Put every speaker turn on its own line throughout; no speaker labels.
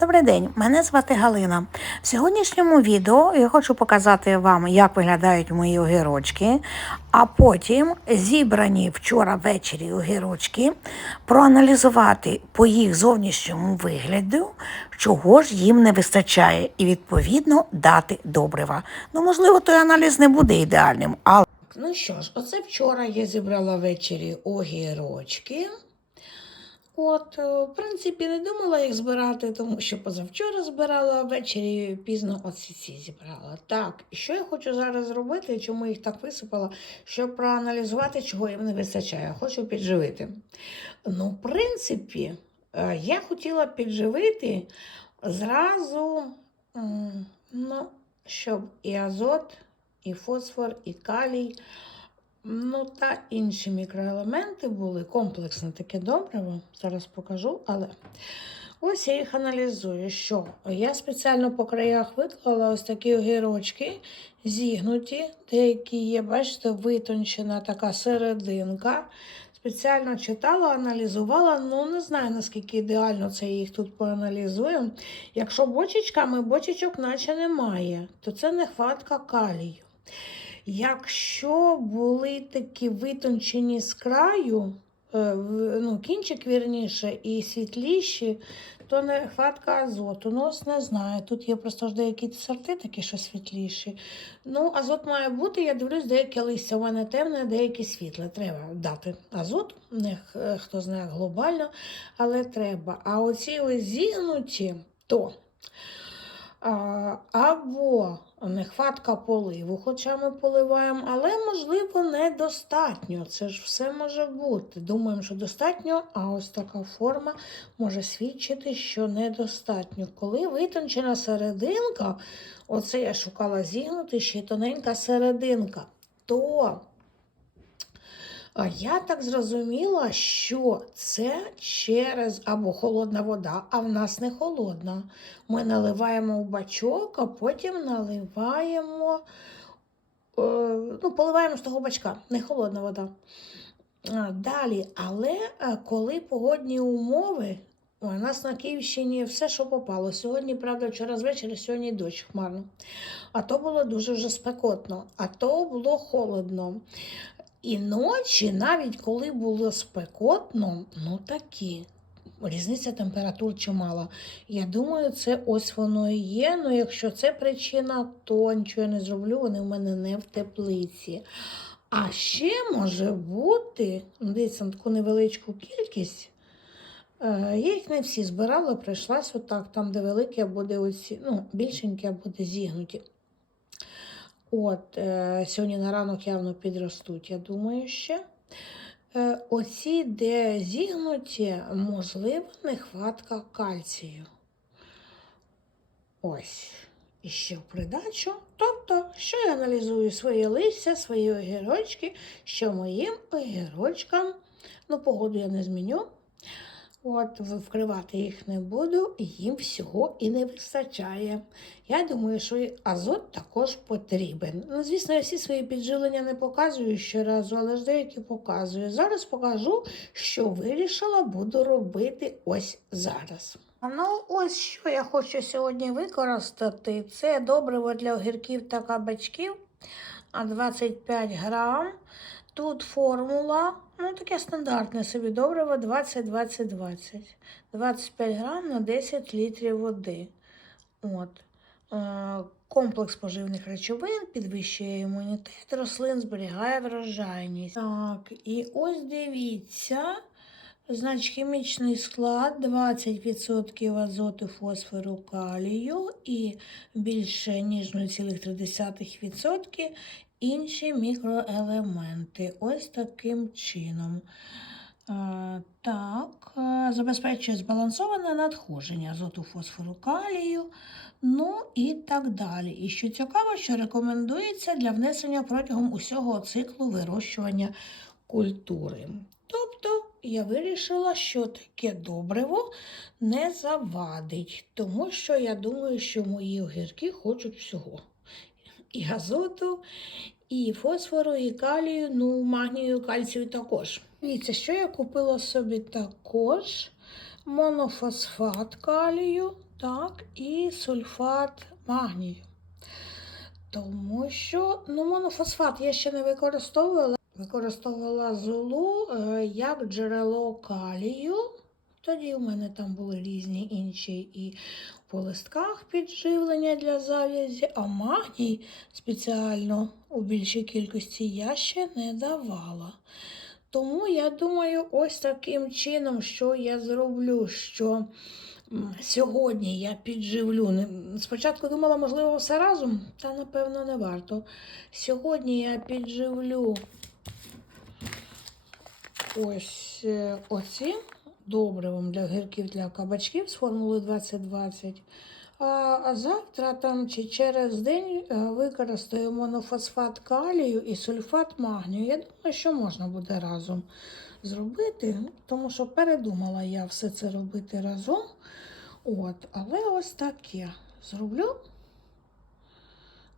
Добрий день, мене звати Галина. В сьогоднішньому відео я хочу показати вам, як виглядають мої огірочки, а потім зібрані вчора ввечері огірочки, проаналізувати по їх зовнішньому вигляду, чого ж їм не вистачає, і відповідно дати добрива. Ну, можливо, той аналіз не буде ідеальним, але. Ну що ж, оце вчора я зібрала ввечері огірочки. От, е, в принципі, не думала їх збирати, тому що позавчора збирала, а ввечері пізно оці ці зібрала. Так, що я хочу зараз зробити, чому їх так висипала, щоб проаналізувати, чого їм не вистачає. Хочу підживити. Ну, в принципі, е, я хотіла підживити зразу, ну, щоб і азот, і фосфор, і калій. Ну, та інші мікроелементи були комплексне таке добриво. Зараз покажу, але ось я їх аналізую. Що я спеціально по краях виклала ось такі огірочки, зігнуті, деякі є, бачите, витончена така серединка. Спеціально читала, аналізувала, ну не знаю, наскільки ідеально це їх тут поаналізую. Якщо бочечками, бочечок наче немає, то це нехватка калію. Якщо були такі витончені з краю, е, ну, кінчик вірніше, і світліші, то нехватка азоту. Ну, ось не знаю. Тут є просто ж деякі сорти такі, що світліші. Ну, азот має бути, я дивлюсь, деяке листя у мене темне, деякі світле. Треба дати азот, не хто знає глобально, але треба. А оці зігнуті, то а, або нехватка поливу, хоча ми поливаємо, але, можливо, недостатньо. Це ж все може бути. Думаємо, що достатньо, а ось така форма може свідчити, що недостатньо. Коли витончена серединка, оце я шукала зігнути ще тоненька серединка, то я так зрозуміла, що це через або холодна вода, а в нас не холодна. Ми наливаємо в бачок, а потім наливаємо, е, ну, поливаємо з того бачка, не холодна вода. Далі, але е, коли погодні умови, у нас на Київщині все, що попало. Сьогодні, правда, вчора з сьогодні дощ хмарно. А то було дуже вже спекотно, а то було холодно. І ночі, навіть коли було спекотно, ну такі. Різниця температур чимала. Я думаю, це ось воно і є. Ну, якщо це причина, то нічого я не зроблю, вони в мене не в теплиці. А ще може бути, ну, дивіться, таку невеличку кількість. Е, Я їх не всі збирала, прийшлась отак, там, де великі, або де оці, ну, більшенькі, або де зігнуті. От, е, сьогодні на ранок явно підростуть, я думаю, ще. Е, оці, де зігнуті, можливо, нехватка кальцію. Ось. І ще в придачу. Тобто, що я аналізую своє листя, свої огірочки, що моїм огірочкам, ну, погоду я не зміню. От, вкривати їх не буду, їм всього і не вистачає. Я думаю, що азот також потрібен. Ну, звісно, я всі свої підживлення не показую щоразу, але ж деякі показую. Зараз покажу, що вирішила, буду робити ось зараз. Ну, ось що я хочу сьогодні використати. Це добриво для огірків та кабачків. 25 грам. Тут формула, ну таке стандартне собі добриво 20-20-20. 25 грам на 10 літрів води. От. Е, Комплекс поживних речовин підвищує імунітет рослин, зберігає врожайність. Так, і ось дивіться. Значить, хімічний склад 20% азоту, фосфору, калію і більше ніж 0,3% інші мікроелементи. Ось таким чином. Е, Так, е, забезпечує збалансоване надходження азоту, фосфору, калію, ну і так далі. І що цікаво, що рекомендується для внесення протягом усього циклу вирощування культури. Тобто я вирішила, що таке добриво не завадить, тому що я думаю, що мої огірки хочуть всього. І азоту, і фосфору, і калію, ну, магнію, кальцію також. Дивіться, що я купила собі також. монофосфат калію, так, і сульфат магнію. Тому що ну, монофосфат я ще не використовувала. Використовувала золу е, як джерело калію. Тоді у мене там були різні інші і по листках підживлення для зав'язі, а магній спеціально у більшій кількості я ще не давала. Тому я думаю, ось таким чином, що я зроблю, що сьогодні я підживлю. Спочатку думала, можливо, все разом, та напевно не варто. Сьогодні я підживлю ось е, оці добривом для гірків для кабачків з формули 2020. А, завтра там чи через день е, використаю монофосфат калію і сульфат магнію. Я думаю, що можна буде разом зробити, тому що передумала я все це робити разом. От, але ось таке зроблю.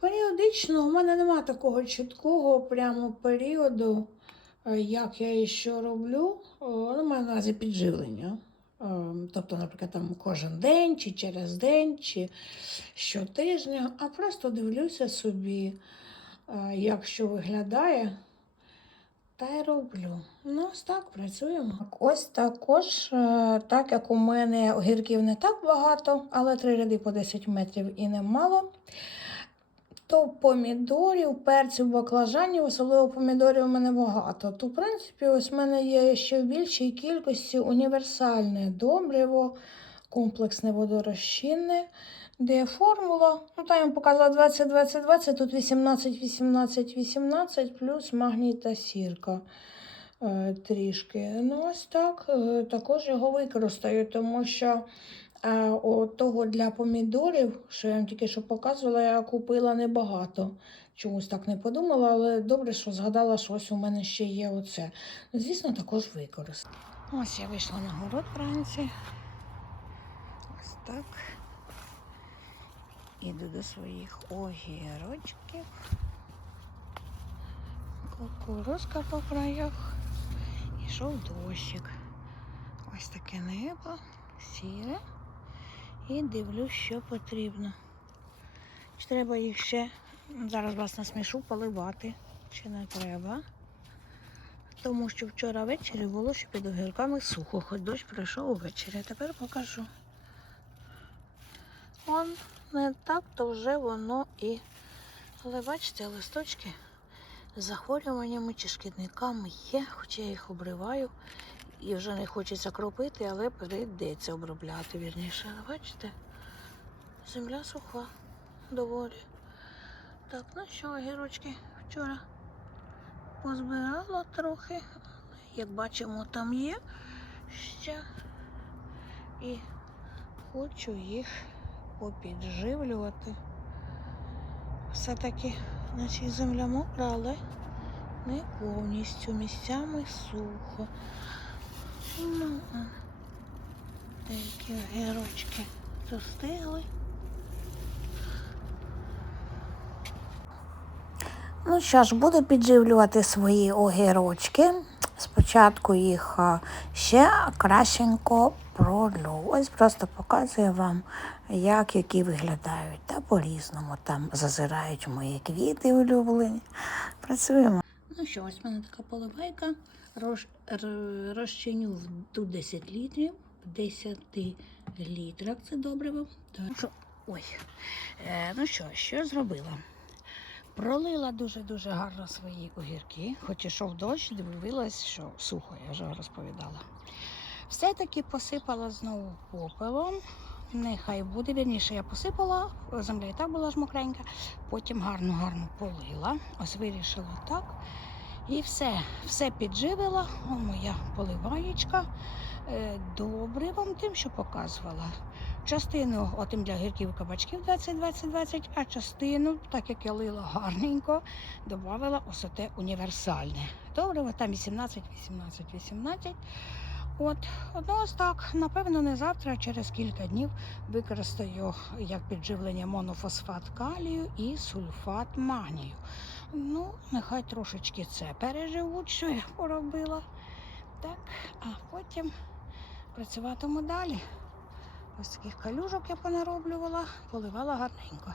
Періодично у мене нема такого чіткого прямо періоду, як я і що роблю. Ну, маю на увазі підживлення. Тобто, наприклад, там кожен день, чи через день, чи щотижня, а просто дивлюся собі, як що виглядає. Та й роблю. Ну, ось так працюємо. Ось також, так як у мене огірків не так багато, але три ряди по 10 метрів і немало. То помідорів, перців, баклажанів, особливо помідорів у мене багато. То, в принципі, ось в мене є ще в більшій кількості універсальне добриво, комплексне водорозчинне, де формула, ну там я вам показала 20, 20, 20, тут 18, 18, 18, плюс магній та сірка е, трішки. Ну, ось так, е, також його використаю, тому що того для помідорів, що я вам тільки що показувала, я купила небагато. Чомусь так не подумала, але добре, що згадала, що ось у мене ще є оце. Ну, Звісно, також використаю. Ось я вийшла на город вранці. Ось так. Іду до своїх огірочків. Кукурузка по краях. Ішов дощик. Ось таке небо, сіре. І дивлюсь, що потрібно. Чи треба їх ще, зараз вас насмішу, поливати, чи не треба. Тому що вчора ввечері було, що під огірками сухо, хоч дощ пройшов увечері. Тепер покажу. Он не так, то вже воно і. Але бачите, листочки з захворюваннями чи шкідниками є, хоча я їх обриваю. І вже не хочеться кропити, але прийдеться обробляти вірніше. Бачите? Земля суха доволі. Так, ну що, огірочки вчора позбирала трохи, як бачимо, там є ще. І хочу їх попідживлювати. Все-таки наче земля мокра, але не повністю місцями сухо. Деякі огірочки достигли. Ну що ж, буду підживлювати свої огірочки. Спочатку їх ще кращенько пролю. Ось просто показую вам, як які виглядають. Та по-різному там зазирають мої квіти улюблені. Працюємо. Ну що, ось в мене така поливайка. Роз, розчиню тут 10 літрів, в 10 літрах це добриво. Так. Ну ой. Е, ну що, що зробила? Пролила дуже-дуже гарно свої огірки, хоч ішов дощ, дивилась, що сухо, я вже розповідала. Все-таки посипала знову попелом. Нехай буде, вірніше я посипала, земля і так була ж мокренька, потім гарно-гарно полила. Ось вирішила так. І все, все підживила. О, моя поливаєчка. Е, Добривом тим, що показувала. Частину отим для гірків кабачків 20-20-20, а частину, так як я лила гарненько, додавала ось те універсальне. Добре, там 18, 18, 18. От, ну ось так, напевно, не завтра, а через кілька днів використаю як підживлення монофосфат калію і сульфат магнію. Ну, нехай трошечки це переживуть, що я поробила. Так, а потім працюватиму далі. Ось таких калюжок я понароблювала, поливала гарненько.